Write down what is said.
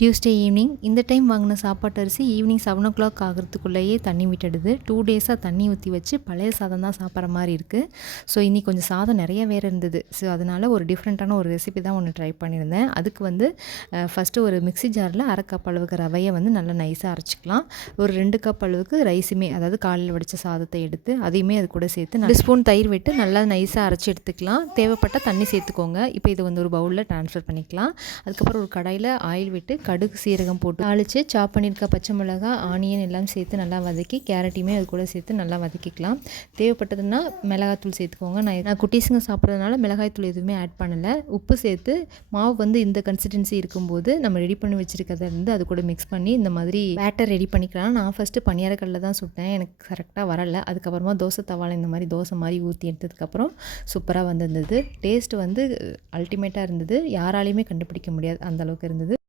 Tuesday evening இந்த time வாங்கின சாப்பாட்டு அரிசி ஈவினிங் 7 o'clock ஆகிறதுக்குள்ளேயே தண்ணி விட்டுடுது. 2 டேஸாக தண்ணி ஊற்றி வச்சு பழைய சாதம் தான் சாப்பிட்ற மாதிரி இருக்குது. ஸோ இன்றைக்கி கொஞ்சம் சாதம் நிறைய வேறு இருந்தது. ஸோ அதனால் ஒரு டிஃப்ரெண்ட்டான ஒரு ரெசிபி தான் ஒன்று ட்ரை பண்ணியிருந்தேன். அதுக்கு வந்து ஃபஸ்ட்டு ஒரு மிக்ஸி ஜாரில் 1/2 கப் அளவுக்கு ரவையை வந்து நல்லா நைஸாக அரைச்சிக்கலாம். ஒரு 2 கப் அளவுக்கு ரைஸுமே, அதாவது காலையில் வடித்த சாதத்தை எடுத்து அதையுமே அது கூட சேர்த்து 2 ஸ்பூன் தயிர் விட்டு நல்லா நைஸாக அரைச்சி எடுத்துக்கலாம். தேவைப்பட்டால் தண்ணி சேர்த்துக்கோங்க. இப்போ இது வந்து ஒரு பவுலில் ட்ரான்ஸ்ஃபர் பண்ணிக்கலாம். அதுக்கப்புறம் ஒரு கடாயில் ஆயில் விட்டு கடுகு சீரகம் போட்டு தாளித்து சாப் பண்ணியிருக்க பச்சை மிளகாய், ஆனியன் எல்லாம் சேர்த்து நல்லா வதக்கி கேரட்டையுமே அது கூட சேர்த்து நல்லா வதக்கிக்கலாம். தேவைப்பட்டதுன்னா மிளகாய்த்தூள் சேர்த்துக்கோங்க. நான் குட்டீஸுங்க சாப்பிட்றதுனால மிளகாய்த்தூள் எதுவுமே ஆட் பண்ணலை. உப்பு சேர்த்து மாவு வந்து இந்த கன்சிஸ்டன்சி இருக்கும்போது நம்ம ரெடி பண்ணி வச்சுருக்கதை வந்து அது கூட மிக்ஸ் பண்ணி இந்த மாதிரி பேட்டர் ரெடி பண்ணிக்கலாம். நான் ஃபஸ்ட்டு பனியாரக்கல்லில் தான் சுட்டேன், எனக்கு கரெக்டாக வரலை. அதுக்கப்புறமா தோசை தவாவில் இந்த மாதிரி தோசை மாதிரி ஊற்றி எடுத்ததுக்கப்புறம் சூப்பராக வந்திருந்தது. டேஸ்ட் வந்து அல்டிமேட்டாக இருந்தது. யாராலையுமே கண்டுபிடிக்க முடியாது, அந்தளவுக்கு இருந்தது.